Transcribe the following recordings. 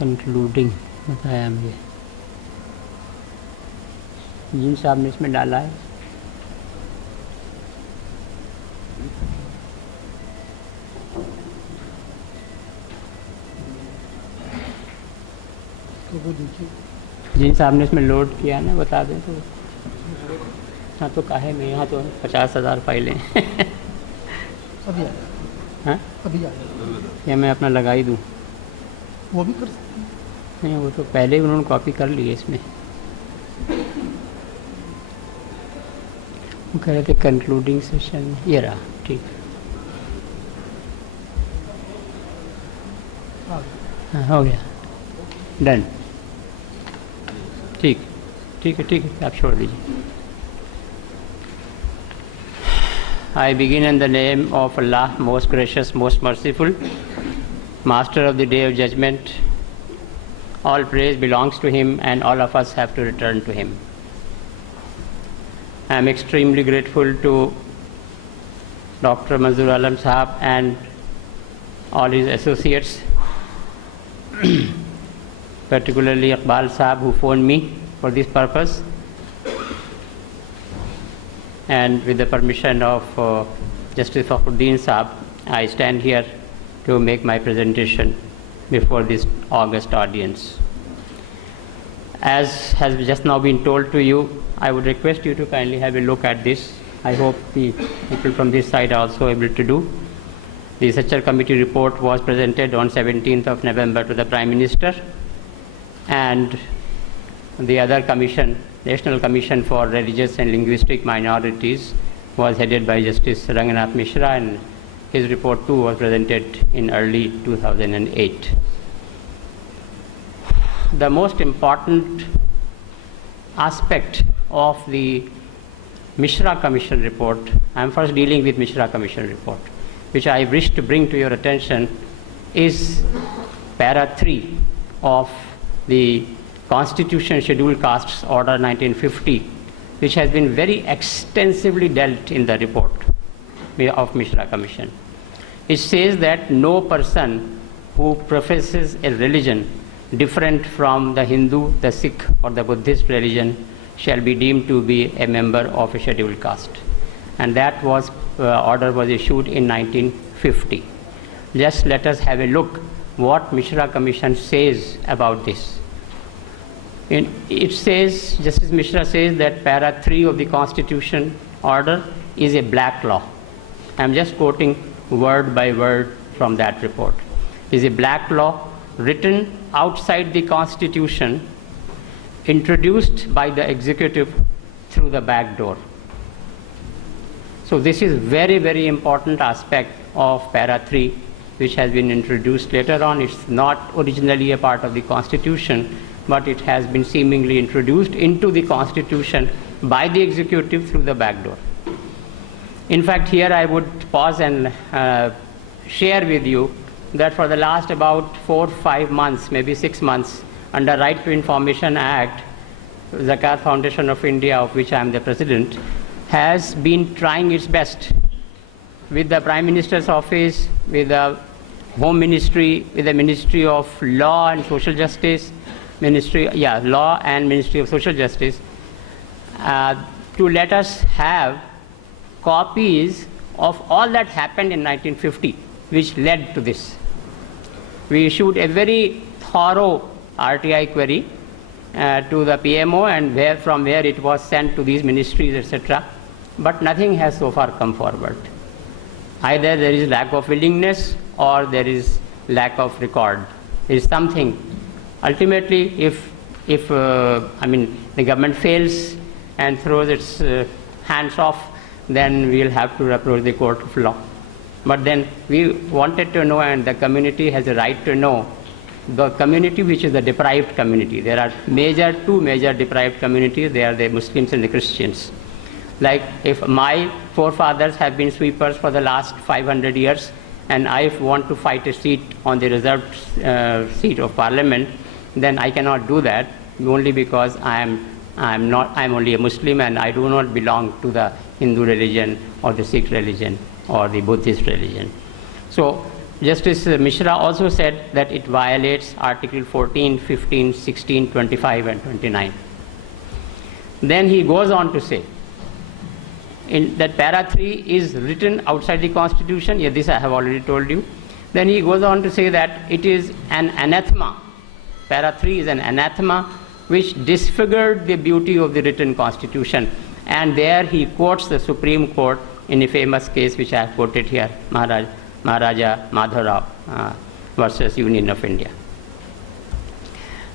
Concluding बताया मुझे, जिन साहब ने इसमें डाला है। जिन साहब ने इसमें लोड किया ना बता दें तो। हाँ तो काहे में, यहाँ तो 50,000 फाइलें अभी आ हाँ अभी आ या मैं अपना लगा ही दूँ? वो भी कर सकते हैं। नहीं, वो तो पहले ही उन्होंने कॉपी कर ली है इसमें। वो कह रहे थे कंक्लूडिंग सेशन, ये रहा, ठीक। हाँ हो गया, डन। ठीक ठीक है, ठीक है, आप छोड़ दीजिए। I begin in the name of Allah, most gracious, most merciful, Master of the Day of Judgment. All praise belongs to Him and all of us have to return to Him. I am extremely grateful to Dr. Manzoor Alam Sahab and all his associates, particularly Iqbal Sahab who phoned me for this purpose. And with the permission of Justice Fakhruddin Sahab, I stand here to make my presentation before this august audience. As has just now been told to you, I would request you to kindly have a look at this. I hope the people from this side are also able to do. The Sachar committee report was presented on 17th of November to the Prime Minister, and the other commission, National Commission for Religious and Linguistic Minorities, was headed by Justice Ranganath Mishra, and his report too was presented in early 2008. The most important aspect of the Mishra Commission report, I am first dealing with Mishra Commission report, which I wish to bring to your attention, is para 3 of the Constitution Scheduled Castes Order 1950, which has been very extensively dealt in the report of Mishra Commission. It says that no person who professes a religion different from the Hindu, the Sikh or the Buddhist religion shall be deemed to be a member of a scheduled caste. And that was order was issued in 1950. Just let us have a look what Mishra Commission says about this. It says, Justice Mishra says that para 3 of the Constitution order is a black law. I am just quoting word by word from that report. Is a black law written outside the Constitution, introduced by the executive through the back door. So this is very, very important aspect of para 3, which has been introduced later on. It's not originally a part of the Constitution, but it has been seemingly introduced into the Constitution by the executive through the back door. In fact, here I would pause and share with you that for the last about 4-5 months, maybe 6 months, under Right to Information Act, Zafar Foundation of India, of which I am the president, has been trying its best with the Prime Minister's office, with the Home Ministry, with the Ministry of Law and Social Justice, Law and Ministry of Social Justice, to let us have copies of all that happened in 1950, which led to this. We issued a very thorough RTI query to the PMO, and from where it was sent to these ministries, etc. But nothing has so far come forward. Either there is lack of willingness or there is lack of record. There is something. Ultimately, if the government fails and throws its hands off, then we will have to approach the court of law. But then we wanted to know, and the community has a right to know, the community which is the deprived community. There are two major deprived communities. They are the Muslims and the Christians. Like if my forefathers have been sweepers for the last 500 years, and I want to fight a seat on the reserved seat of parliament, then I cannot do that only because I'm only a Muslim and I do not belong to the Hindu religion or the Sikh religion or the Buddhist religion. So Justice Mishra also said that it violates Article 14, 15, 16, 25 and 29. Then he goes on to say that para 3 is written outside the Constitution. Yeah, this I have already told you. Then he goes on to say that it is an anathema. Para 3 is an anathema which disfigured the beauty of the written Constitution. And there he quotes the Supreme Court in a famous case which I have quoted here, Maharaja Madhavrao versus Union of India.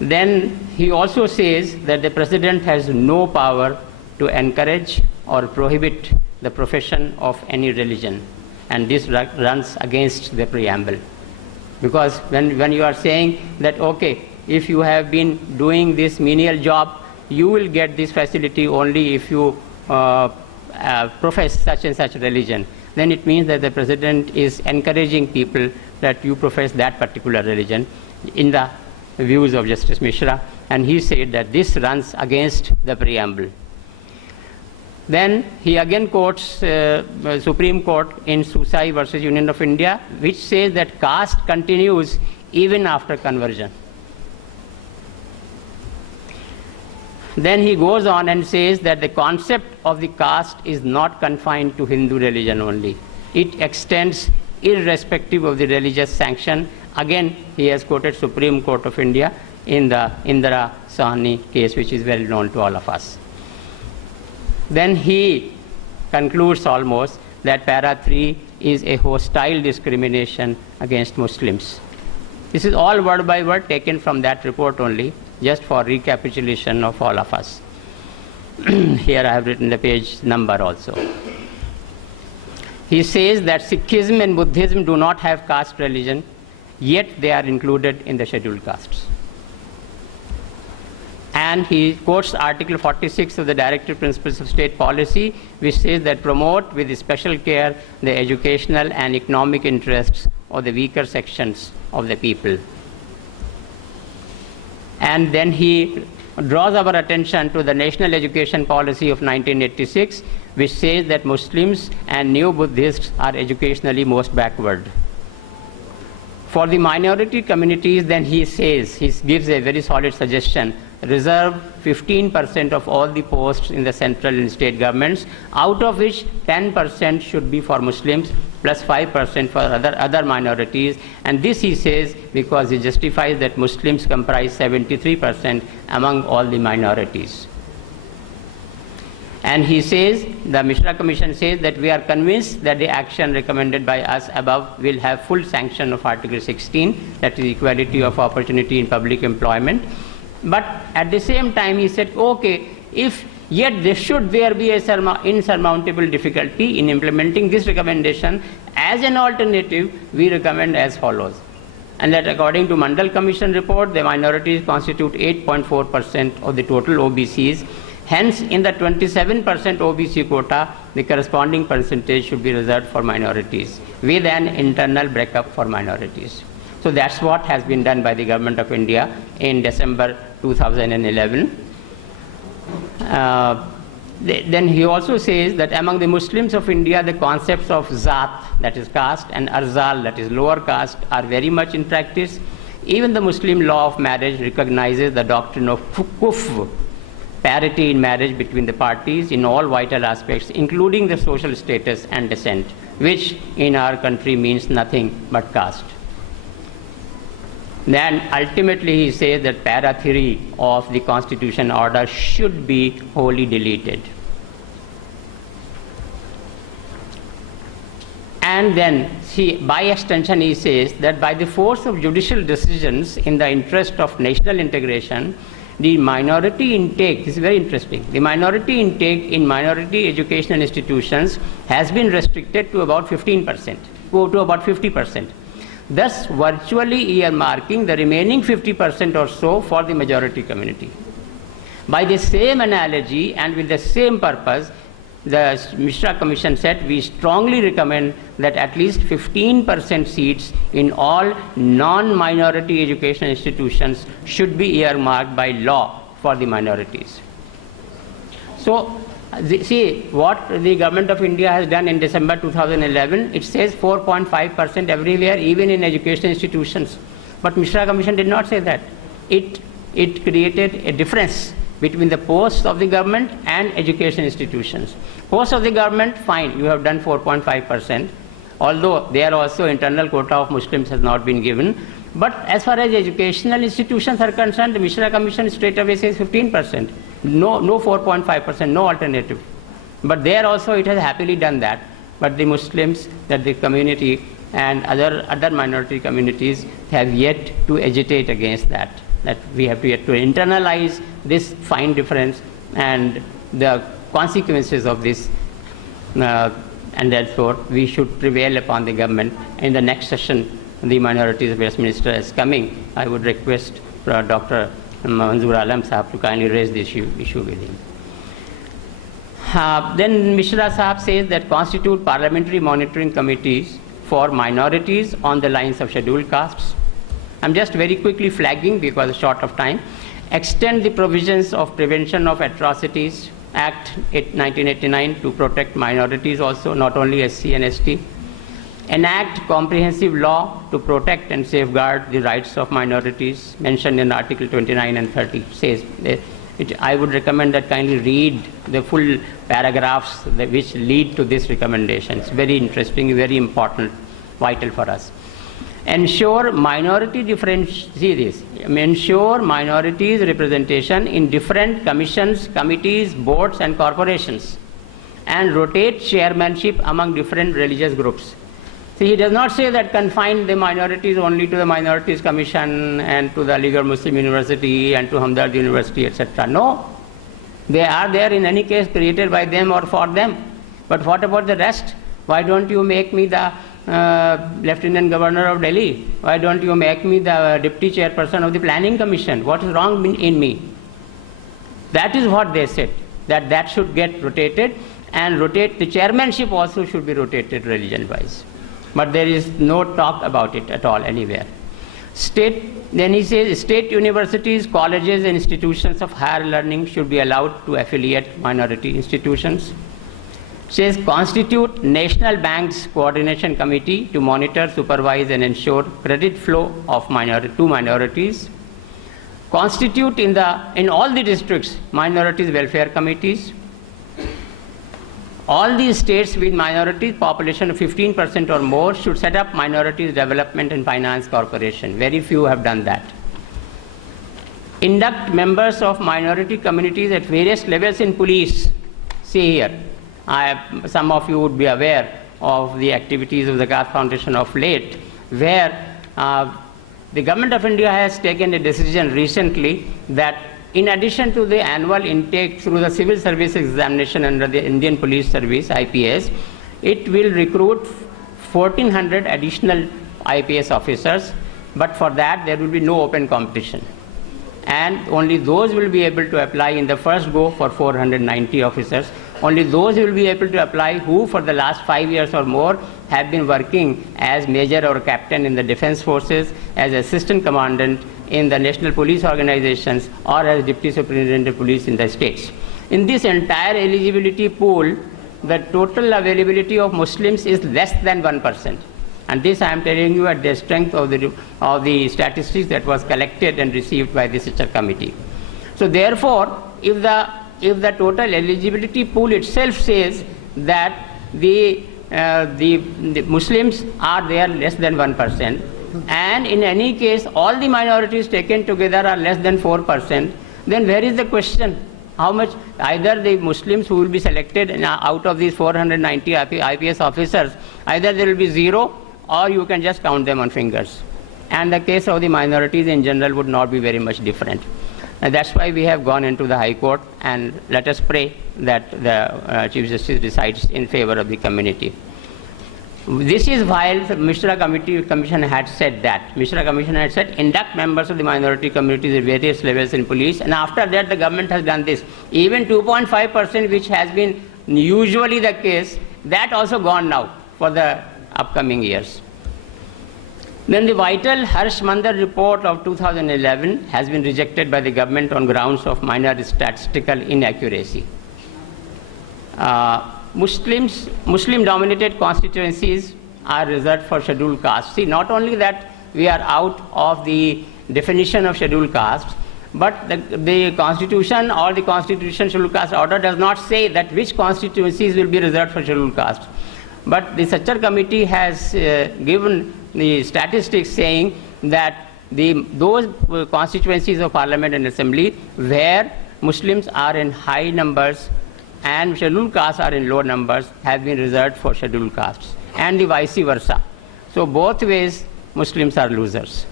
Then he also says that the President has no power to encourage or prohibit the profession of any religion. And this runs against the preamble. Because when you are saying that, okay, if you have been doing this menial job, you will get this facility only if you profess such and such religion, then it means that the President is encouraging people that you profess that particular religion in the views of Justice Mishra, and he said that this runs against the preamble. Then he again quotes Supreme Court in Susai versus Union of India, which says that caste continues even after conversion. Then he goes on and says that the concept of the caste is not confined to Hindu religion only. It extends irrespective of the religious sanction. Again, he has quoted Supreme Court of India in the Indira Sahni case, which is well known to all of us. Then he concludes almost that para 3 is a hostile discrimination against Muslims. This is all word by word taken from that report only, just for recapitulation of all of us. Here I have written the page number also. He says that Sikhism and Buddhism do not have caste religion, yet they are included in the scheduled castes. And he quotes Article 46 of the Directive Principles of State Policy, which says that promote with special care the educational and economic interests of the weaker sections of the people. And then he draws our attention to the National Education Policy of 1986, which says that Muslims and Neo-Buddhists are educationally most backward. For the minority communities, then he says, he gives a very solid suggestion, reserve 15% of all the posts in the central and state governments, out of which 10% should be for Muslims, plus 5% for other minorities. And this he says because he justifies that Muslims comprise 73% among all the minorities. And he says, the Mishra Commission says that we are convinced that the action recommended by us above will have full sanction of Article 16, that is equality of opportunity in public employment. But at the same time he said, okay, if yet there be a insurmountable difficulty in implementing this recommendation, as an alternative we recommend as follows. And that according to Mandal Commission report, the minorities constitute 8.4% of the total OBCs. Hence, in the 27% OBC quota, the corresponding percentage should be reserved for minorities, with an internal breakup for minorities. So that's what has been done by the Government of India in December 2011. Then he also says that among the Muslims of India, the concepts of Zat, that is caste, and Arzal, that is lower caste, are very much in practice. Even the Muslim law of marriage recognizes the doctrine of Kufr, parity in marriage between the parties in all vital aspects, including the social status and descent, which in our country means nothing but caste. Then ultimately he says that para 3 of the Constitution order should be wholly deleted. And then by extension he says that by the force of judicial decisions in the interest of national integration, the minority intake, this is very interesting, the minority intake in minority educational institutions has been restricted to about 15%, to about 50%. Thus virtually earmarking the remaining 50% or so for the majority community. By the same analogy and with the same purpose, the Mishra Commission said we strongly recommend that at least 15% seats in all non-minority educational institutions should be earmarked by law for the minorities. So See, what the government of India has done in December 2011, it says 4.5% everywhere, even in education institutions. But Mishra Commission did not say that. It created a difference between the posts of the government and education institutions. Posts of the government, fine, you have done 4.5%, although there also internal quota of Muslims has not been given. But as far as educational institutions are concerned, the Mishra Commission straight away says 15%. No 4.5%, no alternative. But there also it has happily done that. But the Muslims, that the community and other minority communities have yet to agitate against that. That we have to yet to internalize this fine difference and the consequences of this. And therefore, we should prevail upon the government. In the next session, the Minorities Affairs Minister is coming. I would request Dr. Manzoor Alam Sahab to kindly raise this issue with him. Then Mishra Sahab says that constitute parliamentary monitoring committees for minorities on the lines of scheduled castes. I'm just very quickly flagging because short of time. Extend the provisions of Prevention of Atrocities Act 1989 to protect minorities also, not only SC and ST. Enact comprehensive law to protect and safeguard the rights of minorities mentioned in Article 29 and 30 says. I would recommend that kindly read the full paragraphs which lead to this recommendation. It's very interesting, very important, vital for us. Ensure minority ensure minorities representation in different commissions, committees, boards and corporations, and rotate chairmanship among different religious groups. See, he does not say that confine the minorities only to the Minorities Commission and to the Aligarh Muslim University and to Hamdard University, etc. No, they are there in any case, created by them or for them. But what about the rest? Why don't you make me the Lieutenant Governor of Delhi? Why don't you make me the Deputy Chairperson of the Planning Commission? What is wrong in me? That is what they said, that should get rotated, and the chairmanship also should be rotated religion-wise. But there is no talk about it at all anywhere. Then he says state universities, colleges and institutions of higher learning should be allowed to affiliate minority institutions. Says constitute National Bank's Coordination Committee to monitor, supervise and ensure credit flow of to minorities. Constitute in all the districts minorities welfare committees. All these states with minorities population of 15% or more should set up Minorities Development and Finance Corporation. Very few have done that. Induct members of minority communities at various levels in police. See here, some of you would be aware of the activities of the Ghat Foundation of late, where the government of India has taken a decision recently that in addition to the annual intake through the civil service examination under the Indian Police Service, IPS, it will recruit 1,400 additional IPS officers, but for that there will be no open competition. And only those will be able to apply in the first go for 490 officers. Only those will be able to apply who for the last 5 years or more have been working as major or captain in the defense forces, as assistant commandant in the national police organizations, or as deputy superintendent of police in the states. In this entire eligibility pool, the total availability of Muslims is less than 1%. And this I am telling you at the strength of the statistics that was collected and received by the Sachar committee. So therefore, if the total eligibility pool itself says that the Muslims are there less than 1%, and in any case all the minorities taken together are less than 4%, then where is the question? How much? Either the Muslims who will be selected out of these 490 IPS officers, either there will be zero or you can just count them on fingers. And the case of the minorities in general would not be very much different. And that's why we have gone into the High Court, and let us pray that the Chief Justice decides in favor of the community. This is while the Mishra Commission had said that. Mishra Commission had said induct members of the minority communities at various levels in police, and after that the government has done this. Even 2.5%, which has been usually the case, that also gone now for the upcoming years. Then the vital Harsh Mandar report of 2011 has been rejected by the government on grounds of minor statistical inaccuracy. Muslim-dominated constituencies are reserved for scheduled castes. See, not only that we are out of the definition of scheduled castes, but the constitution or the constitution scheduled caste order does not say that which constituencies will be reserved for scheduled castes. But the Sachar committee has given the statistics saying that those constituencies of parliament and assembly where Muslims are in high numbers and scheduled castes are in low numbers have been reserved for scheduled castes, and the vice versa. So both ways Muslims are losers.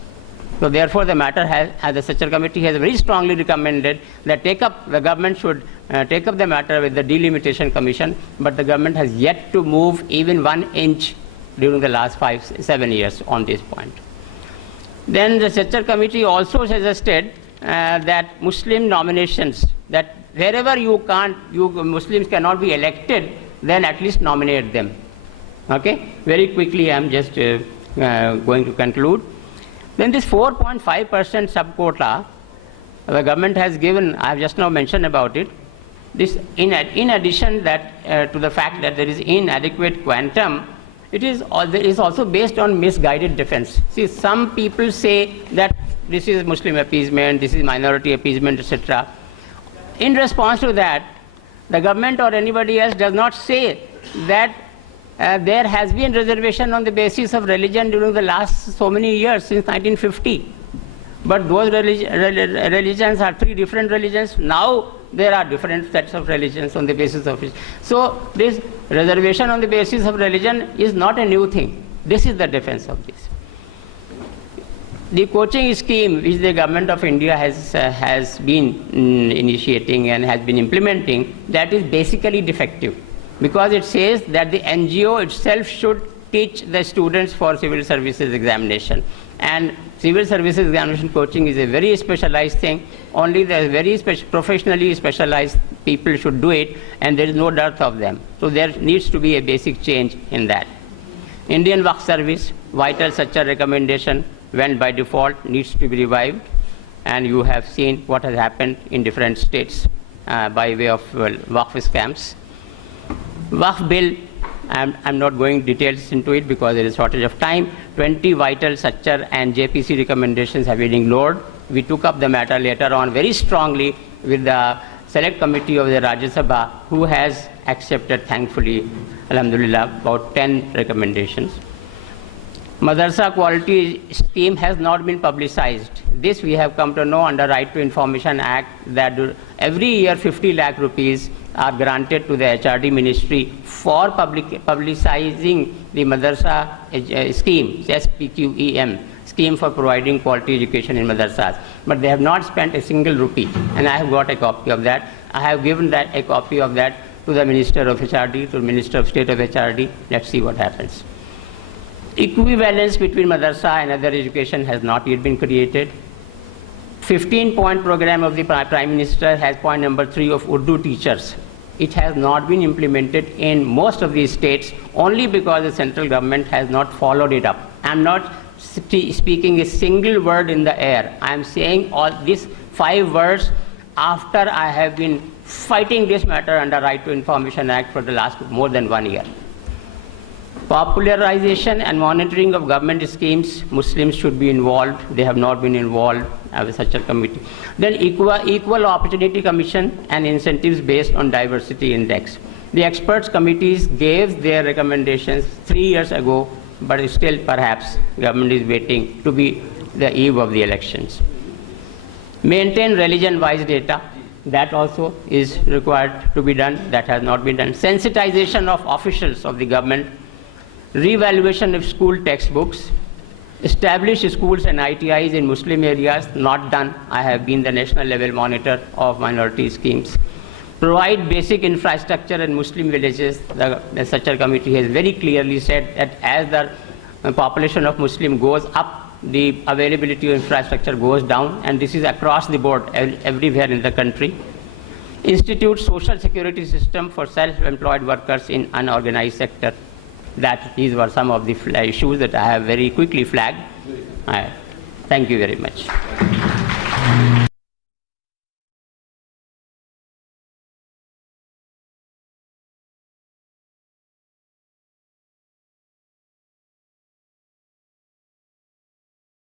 So therefore the matter has, the Sachar committee has very strongly recommended that the government should take up the matter with the delimitation commission, but the government has yet to move even 1 inch during the last 5-7 years on this point. Then the Sachar committee also suggested that Muslim nominations, that wherever Muslims cannot be elected, then at least nominate them. Okay? Very quickly, I am just going to conclude. Then this 4.5% sub-quota, the government has given, I have just now mentioned about it. This, in addition that to the fact that there is inadequate quantum, it is also based on misguided defense. See, some people say that this is Muslim appeasement, this is minority appeasement, etc. In response to that, the government or anybody else does not say that there has been reservation on the basis of religion during the last so many years, since 1950. But those religions are 3 different religions. Now there are different sets of religions on the basis of it. So this reservation on the basis of religion is not a new thing. This is the defense of this. The coaching scheme which the government of India has been initiating and has been implementing, that is basically defective, because it says that the NGO itself should teach the students for civil services examination. And civil services examination coaching is a very specialized thing. Only the very professionally specialized people should do it, and there is no dearth of them. So there needs to be a basic change in that. Indian Waqf Service, vital Sachar recommendation went by default, needs to be revived. And you have seen what has happened in different states by way of Waqf scams. Waqf bill, I'm not going details into it because there is shortage of time. 20 vital Sachar and JPC recommendations have been ignored. We took up the matter later on very strongly with the select committee of the Rajya Sabha, who has accepted, thankfully, alhamdulillah, about 10 recommendations. Madrasa quality scheme has not been publicized. This we have come to know under Right to Information Act, that every year 50 lakh rupees are granted to the HRD ministry for publicizing the madrasa scheme, SPQEM, scheme for providing quality education in madrasas. But they have not spent a single rupee, and I have got a copy of that. I have given a copy of that to the Minister of HRD, to the Minister of State of HRD. Let's see what happens. Equivalence between madrasa and other education has not yet been created. 15-point program of the Prime Minister has point number 3 of Urdu teachers. It has not been implemented in most of these states only because the central government has not followed it up. I am not speaking a single word in the air. I am saying all these 5 words after I have been fighting this matter under Right to Information Act for the last more than 1 year. Popularization and monitoring of government schemes, Muslims should be involved. They have not been involved as such a committee. Then Equal Opportunity Commission and incentives based on diversity index. The experts committees gave their recommendations 3 years ago, but still perhaps government is waiting to be the eve of the elections. Maintain religion-wise data. That also is required to be done. That has not been done. Sensitization of officials of the government. Revaluation of school textbooks, establish schools and ITIs in Muslim areas, not done. I have been the national level monitor of minority schemes. Provide basic infrastructure in Muslim villages. The Sachar committee has very clearly said that as the population of Muslim goes up, the availability of infrastructure goes down, and this is across the board everywhere in the country. Institute social security system for self-employed workers in unorganized sector. These were some of the issues that I have very quickly flagged. Thank you very much.